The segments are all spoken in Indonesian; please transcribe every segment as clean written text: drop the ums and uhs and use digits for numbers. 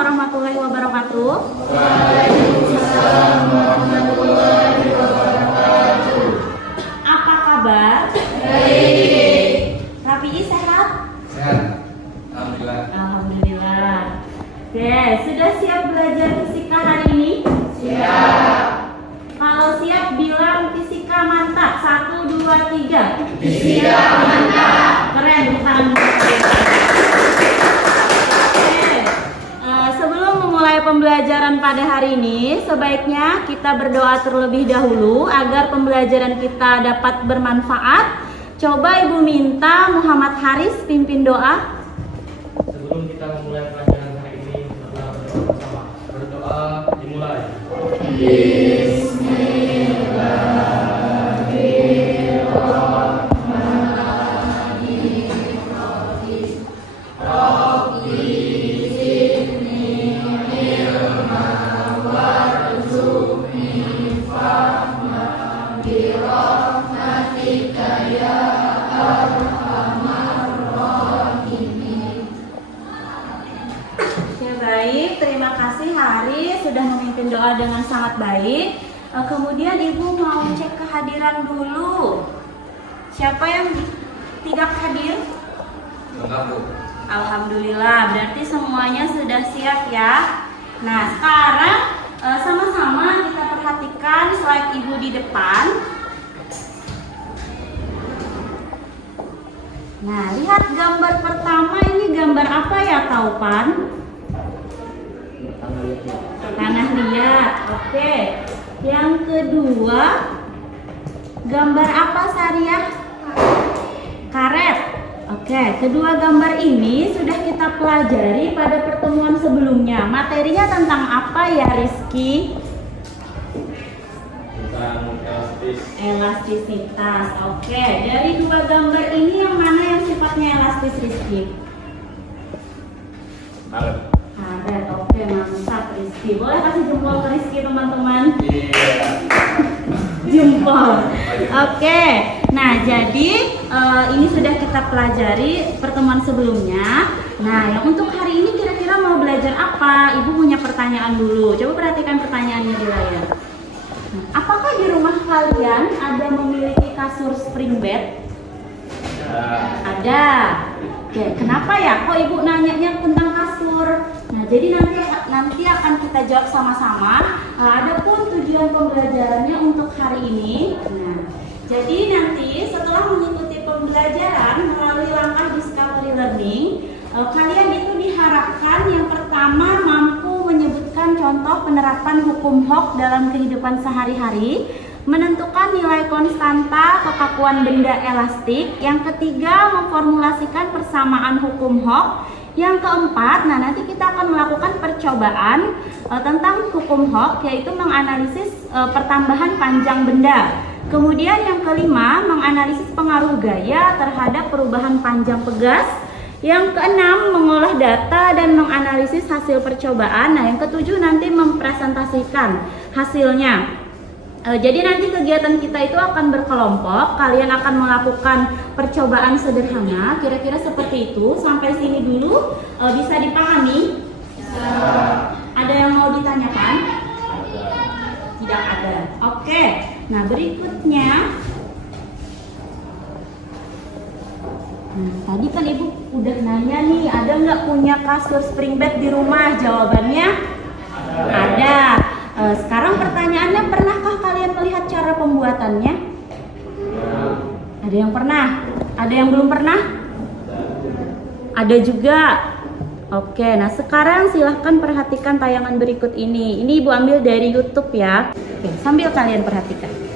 warahmatullahi wabarakatuh. Waalaikumsalam warahmatullahi wabarakatuh. Apa kabar? Baik. Rafi'i sehat? Sehat. Alhamdulillah. Alhamdulillah. Oke, sudah siap belajar fisika hari ini? Siap. Kalau siap bilang fisika mantap. 1, 2, 3. Fisika mantap. Keren, bukan? Sebelum memulai pembelajaran pada hari ini, sebaiknya kita berdoa terlebih dahulu agar pembelajaran kita dapat bermanfaat. Coba Ibu minta Muhammad Haris pimpin doa. Sebelum kita memulai pelajaran hari ini, kita berdoa bersama. Berdoa dimulai. Baik, terima kasih Haris sudah memimpin doa dengan sangat baik. Kemudian Ibu mau cek kehadiran dulu. Siapa yang tidak hadir? Enggak, Bu. Alhamdulillah, berarti semuanya sudah siap ya. Nah, sekarang sama-sama kita perhatikan slide Ibu di depan. Nah, lihat gambar pertama, ini gambar apa ya Taupan? Tanah liat. Oke. Yang kedua, gambar apa Sariah? Karet. Oke, kedua gambar ini sudah kita pelajari pada pertemuan sebelumnya. Materinya tentang apa ya Rizky? Tentang Elastisitas. Oke, dari dua gambar ini yang mana yang sifatnya elastis Rizky? Karet. Karet. Oke, mantap Rizky. Boleh kasih jempol ke Rizky teman-teman? Iya. Jempol. Oke. Nah, jadi ini sudah kita pelajari pertemuan sebelumnya. Nah, yang untuk hari ini kira-kira mau belajar apa? Ibu punya pertanyaan dulu. Coba perhatikan pertanyaannya di layar. Nah, apakah di rumah kalian ada memiliki kasur spring bed? Ada. Oke, kenapa ya? Kok Ibu nanyanya tentang kasur? Nah, jadi nanti akan kita jawab sama-sama. Adapun tujuan pembelajarannya untuk hari ini. Nah, jadi nanti setelah mengikuti pembelajaran melalui langkah discovery learning, kalian itu diharapkan yang pertama mampu menyebutkan contoh penerapan hukum Hooke dalam kehidupan sehari-hari, menentukan nilai konstanta kekakuan benda elastik, yang ketiga memformulasikan persamaan hukum Hooke, yang keempat, nah nanti kita akan melakukan percobaan tentang hukum Hooke, yaitu menganalisis pertambahan panjang benda. Kemudian yang kelima, menganalisis pengaruh gaya terhadap perubahan panjang pegas. Yang keenam, mengolah data dan menganalisis hasil percobaan. Nah, yang ketujuh nanti mempresentasikan hasilnya. Jadi nanti kegiatan kita itu akan berkelompok. Kalian akan melakukan percobaan sederhana, kira-kira seperti itu. Sampai sini dulu bisa dipahami? Ada yang mau ditanyakan? Tidak ada. Oke. Nah, berikutnya. Nah, tadi kan Ibu udah nanya nih, ada nggak punya kasur spring bed di rumah? Jawabannya ada. Sekarang pertanyaannya, pernahkah kalian melihat cara pembuatannya? Ada yang pernah? Ada yang belum pernah? Ada juga. Oke, nah sekarang silahkan perhatikan tayangan berikut ini. Ini Ibu ambil dari YouTube ya. Oke, sambil kalian perhatikan.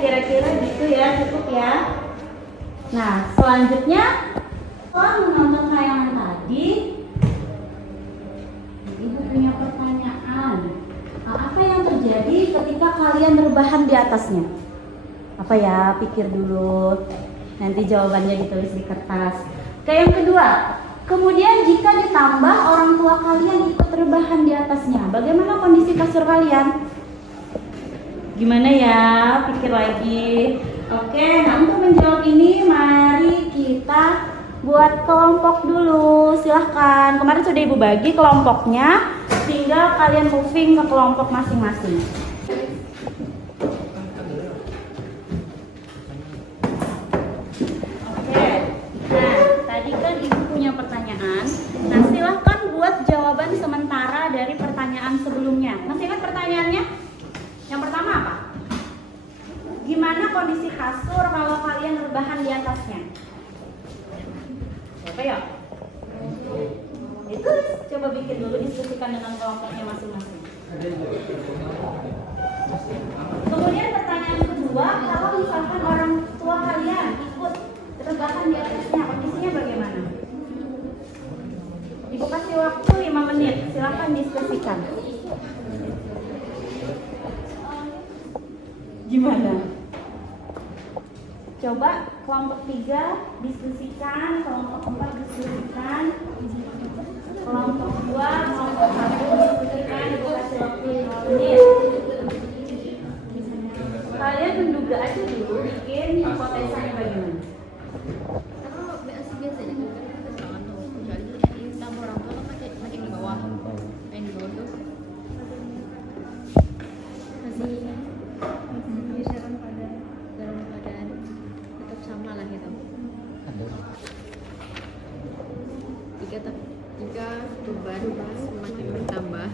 Kira-kira gitu ya, cukup ya. Nah, selanjutnya setelah menonton tayangan tadi, Ibu punya pertanyaan. Apa yang terjadi ketika kalian rebahan di atasnya? Apa ya? Pikir dulu. Nanti jawabannya ditulis di kertas. Oke, yang kedua. Kemudian jika ditambah orang tua kalian ikut rebahan di atasnya, bagaimana kondisi kasur kalian? Gimana ya? Pikir lagi. Oke, nah untuk menjawab ini mari kita buat kelompok dulu. Silahkan. Kemarin sudah Ibu bagi kelompoknya, tinggal kalian moving ke kelompok masing-masing. Pertanyaan. Nah, silahkan buat jawaban sementara dari pertanyaan sebelumnya. Masih ingat pertanyaannya? Yang pertama apa? Gimana kondisi kasur kalau kalian rebahan di atasnya? Siapa ya? Itu coba bikin dulu, diskusikan dengan kelompoknya masing-masing. Kemudian pertanyaan kedua, kalau misalkan orang tua kalian ikut rebahan di atasnya, kondisinya bagaimana? Ibu kasih waktu 5 menit, silahkan diskusikan. Gimana? Coba kelompok 3 diskusikan, kelompok 4 diskusikan, kelompok 2, kelompok 1 diskusikan. Ibu kasih waktu 5 menit. Kalian menduga aja dulu, bikin hipotesanya bagaimana? Jika beban semakin bertambah,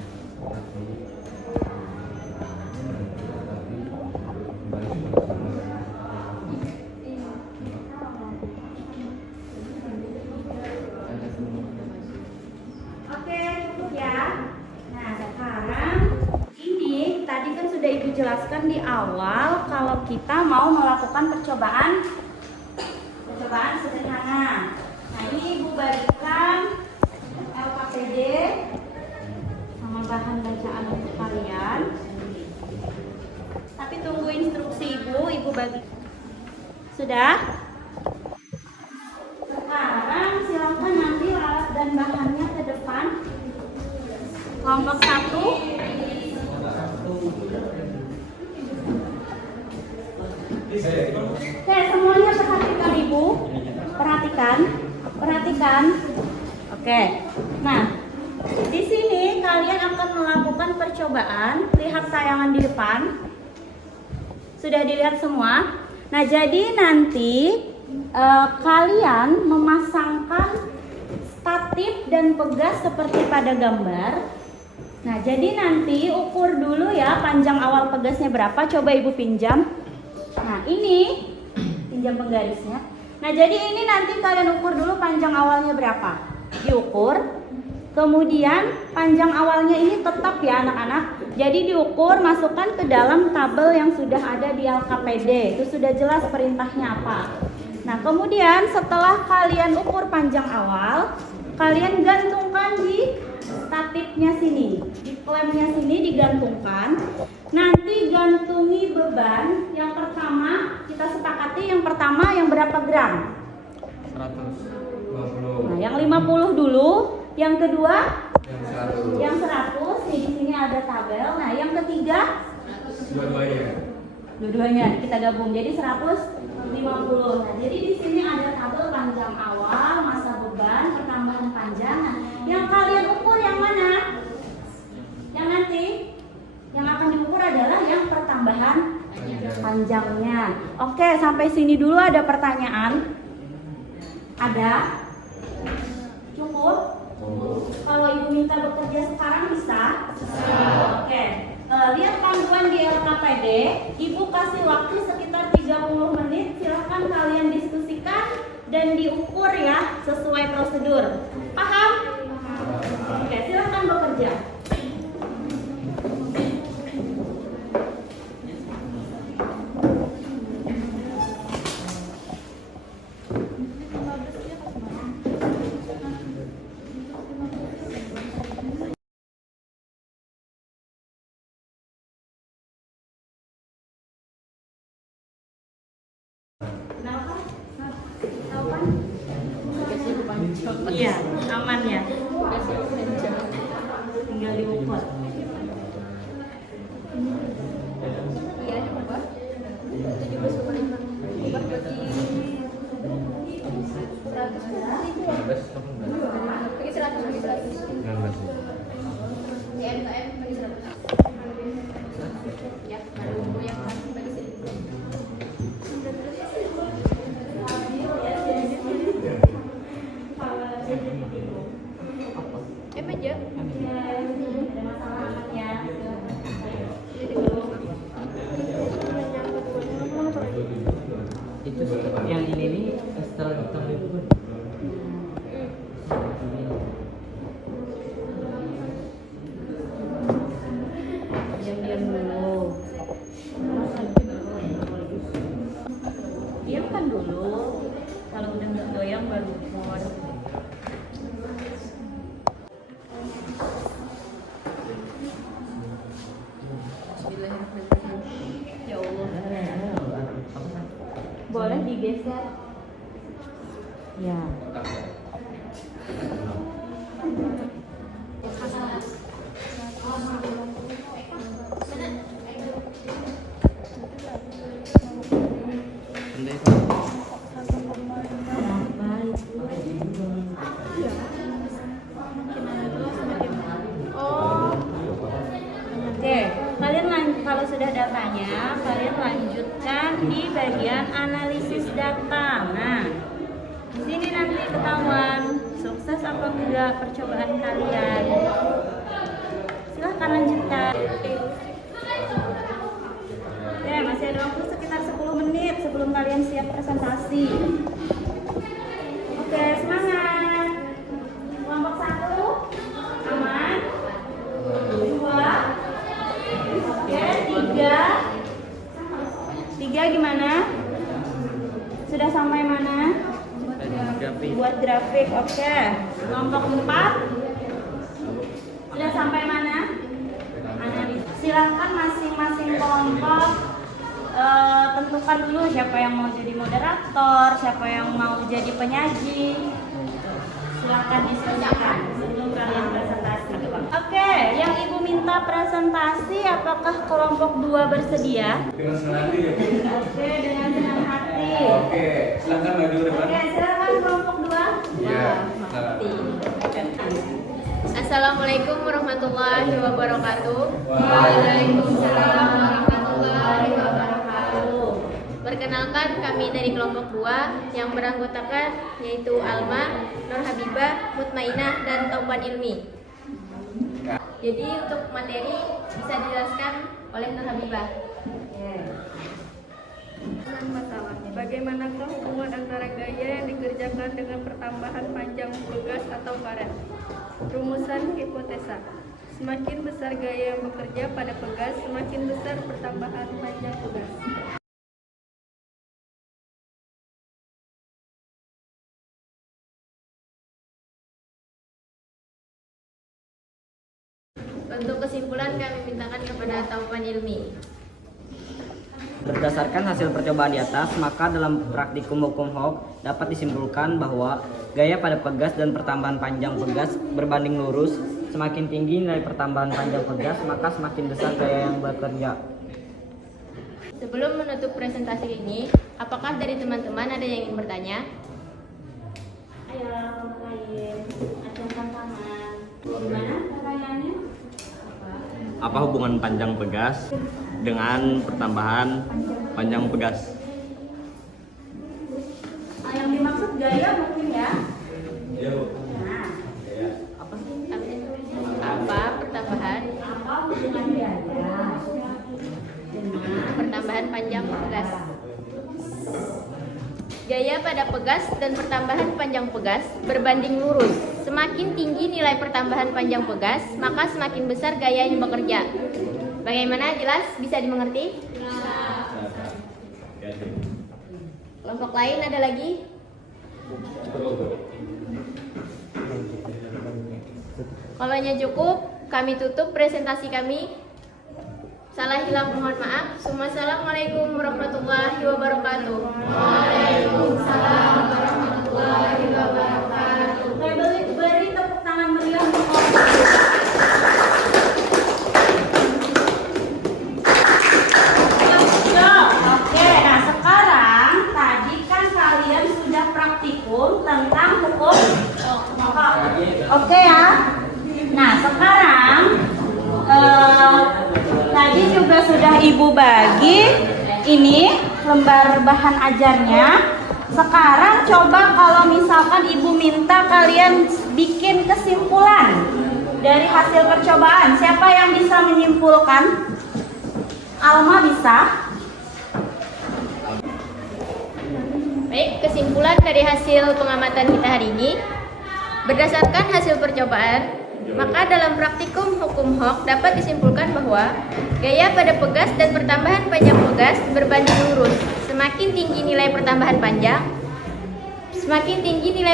oke, cukup ya. Nah, sekarang ini tadi kan sudah Ibu jelaskan di awal kalau kita mau melakukan percobaan sederhana. Nah, ini Ibu bagikan LKPD sama bahan bacaan untuk kalian. Tapi tunggu instruksi Ibu bagi. Sudah? Sekarang silakan nanti alat dan bahannya ke depan. Kelompok 1. Oke, semuanya perhatikan Ibu. Perhatikan. Oke. Nah, di sini kalian akan melakukan percobaan. Lihat tayangan di depan. Sudah dilihat semua? Nah, jadi nanti kalian memasangkan statif dan pegas seperti pada gambar. Nah, jadi nanti ukur dulu ya panjang awal pegasnya berapa. Coba Ibu pinjam. Nah, ini pinjam penggarisnya. Nah, jadi ini nanti kalian ukur dulu panjang awalnya berapa. Diukur. Kemudian panjang awalnya ini tetap ya anak-anak. Jadi diukur, masukkan ke dalam tabel yang sudah ada di LKPD. Itu sudah jelas perintahnya apa. Nah, kemudian setelah kalian ukur panjang awal, kalian gantungkan di statifnya sini. Di klemnya sini digantungkan. Nanti gantungi beban. Yang pertama, kita sepakati yang pertama yang berapa gram? 120. Nah, yang 50 dulu. Yang kedua? Yang 100. Yang 100. Nih, di sini ada tabel. Nah, yang ketiga? Dua-duanya kita gabung. Jadi 150. Nah, jadi di sini ada tabel panjang awal, masa beban, pertambahan panjang. Nah, yang kalian ukur yang mana? Yang nanti yang akan diukur adalah yang pertambahan panjangnya. Oke, sampai sini dulu ada pertanyaan? Ada? Cukup? Kalau Ibu minta bekerja sekarang bisa? Oke. Lihat panduan di LKPD. Ibu kasih waktu sekitar 30 menit. Silahkan kalian diskusikan dan diukur ya sesuai prosedur. Paham? Oke, silahkan bekerja. Kenapa? Dikasih panjang. Iya, aman ya. Dikasih panjang. Tinggal diukur. Iya, Pak. 17,5. Ubah bagi 100. 19. Bagi 100, bagi 100. 19. KM bagi 100. Ya, baru yang bagi 100. Aja. Ada masalah ya. Itu yang ini nih setelah hitam itu kan. Diam-diam dulu. Diamkan dulu. Kalau udah nggak goyang baru ukur. Ya Allah. Boleh digeser. Ya. Oke, kalau sudah datanya, kalian lanjutkan di bagian analisis data. Nah, di sini nanti ketahuan sukses apa enggak percobaan kalian. Silahkan lanjutkan. Oke, masih ada waktu sekitar 10 menit sebelum kalian siap presentasi. Oke, semangat. Kelompok 1 aman. 2. Oke, 3 gimana? Sudah sampai mana? Buat grafik, oke. Kelompok 4 sudah sampai mana? Analisis. Silakan masing-masing kelompok tentukan dulu siapa yang mau jadi moderator, siapa yang mau jadi penyaji. Silakan diskusikan sebelum kalian presentasi. Oke, yang ibu minta presentasi, apakah kelompok 2 bersedia? Dengan senang hati ya, Bu. Oke, dengan senang hati. Oke, silahkan maju ke depan. Oke, silakan kelompok 2. Iya. Assalamualaikum warahmatullahi wabarakatuh. Waalaikumsalam warahmatullahi wabarakatuh. Perkenalkan, kami dari kelompok 2 yang beranggotakan yaitu Alma, Nur Habibah, Mutmainah, dan Tauban Ilmi. Jadi untuk materi bisa dijelaskan oleh Nur Habibah. Bagaimanakah hubungan antara gaya yang dikerjakan dengan pertambahan panjang pegas atau karet? Rumusan hipotesa. Semakin besar gaya yang bekerja pada pegas, semakin besar pertambahan panjang pegas. Untuk kesimpulan kami mintakan kepada Tauban Ilmi. Berdasarkan hasil percobaan di atas, maka dalam praktikum hukum Hooke dapat disimpulkan bahwa gaya pada pegas dan pertambahan panjang pegas berbanding lurus. Semakin tinggi nilai pertambahan panjang pegas, maka semakin besar gaya yang bekerja. Sebelum menutup presentasi ini, apakah dari teman-teman ada yang ingin bertanya? Ayo, kalian acungkan tangan. Gimana pertanyaannya? Apa hubungan panjang pegas dengan pertambahan panjang pegas? Yang dimaksud gaya mungkin ya? Iya, Bu. Nah, Apa pertambahan apa hubungan gaya dengan pertambahan panjang pegas? Gaya pada pegas dan pertambahan panjang pegas berbanding lurus. Semakin tinggi nilai pertambahan panjang pegas, maka semakin besar gaya yang bekerja. Bagaimana, jelas? Bisa dimengerti? Kelompok lain ada lagi? Kalau cukup, kami tutup presentasi kami. Salah hilang mohon maaf. Assalamualaikum warahmatullahi wabarakatuh. Waalaikumsalam warahmatullahi wabarakatuh. Oke ya. Nah sekarang tadi juga sudah Ibu bagi ini lembar bahan ajarnya. Sekarang coba kalau misalkan Ibu minta kalian bikin kesimpulan dari hasil percobaan. Siapa yang bisa menyimpulkan? Alma bisa. Baik, kesimpulan dari hasil pengamatan kita hari ini. Berdasarkan hasil percobaan, maka dalam praktikum hukum HOK dapat disimpulkan bahwa gaya pada pegas dan pertambahan panjang pegas berbanding lurus. Semakin tinggi nilai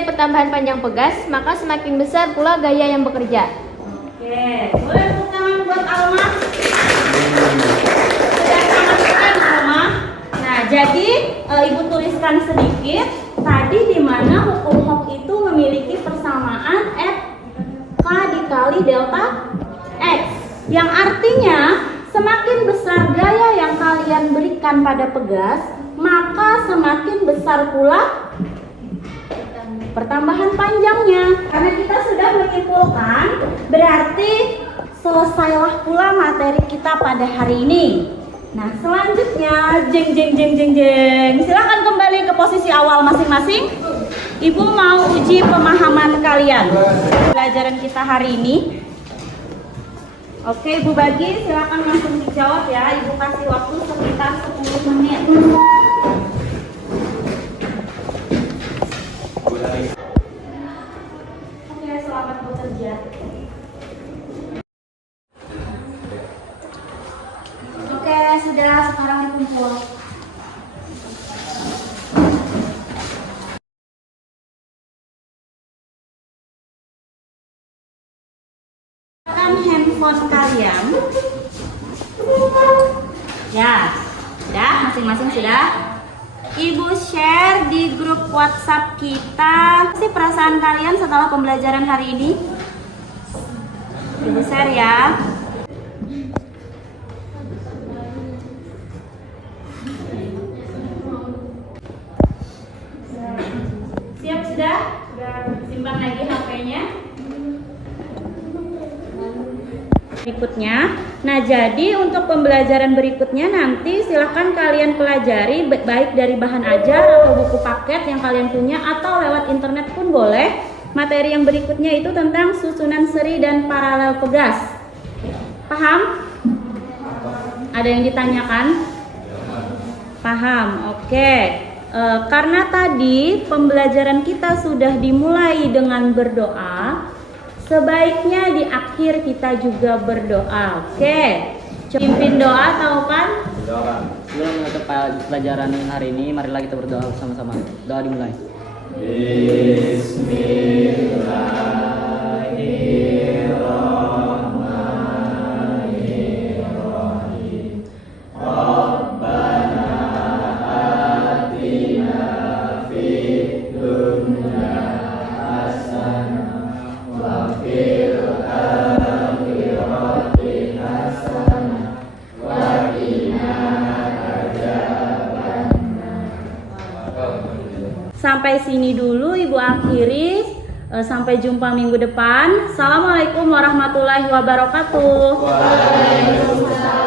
pertambahan panjang pegas, maka semakin besar pula gaya yang bekerja. Oke, boleh tepuk tangan buat Alma. Sudah sangat Alma. Nah, jadi Ibu tuliskan sedikit tadi di mana hukum HOK itu memiliki persamaan F K dikali delta X, yang artinya semakin besar gaya yang kalian berikan pada pegas, maka semakin besar pula pertambahan panjangnya. Karena kita sudah menyimpulkan, berarti selesailah pula materi kita pada hari ini. Nah selanjutnya, silakan kembali ke posisi awal masing-masing. Ibu mau uji pemahaman kalian pelajaran kita hari ini. Oke, Ibu bagi, silakan langsung dijawab ya. Ibu kasih waktu sekitar 10 menit. Oke, selamat bekerja. Oke, sudah, sekarang dikumpul. Handphone kalian. Ya, sudah, masing-masing sudah. Ibu share di grup WhatsApp kita. Apa sih perasaan kalian setelah pembelajaran hari ini? Ibu share ya. Siap sudah? Simpan lagi HP-nya. Berikutnya, nah jadi untuk pembelajaran berikutnya nanti silahkan kalian pelajari baik dari bahan ajar atau buku paket yang kalian punya atau lewat internet pun boleh. Materi yang berikutnya itu tentang susunan seri dan paralel pegas. Paham? Ada yang ditanyakan? Paham, oke. Karena tadi pembelajaran kita sudah dimulai dengan berdoa, sebaiknya di akhir kita juga berdoa. Oke. Pimpin doa, Taupan. Berdoa. Sebelum menutup pelajaran hari ini, marilah kita berdoa bersama-sama. Doa dimulai. Bismillahirrahmanirrahim. Rabbana atina fid dunya hasanah wa fil akhirati hasanah wa qina adzabannar. Sampai sini dulu Ibu akhiri. Sampai jumpa minggu depan. Assalamualaikum warahmatullahi wabarakatuh. Waalaikumsalam.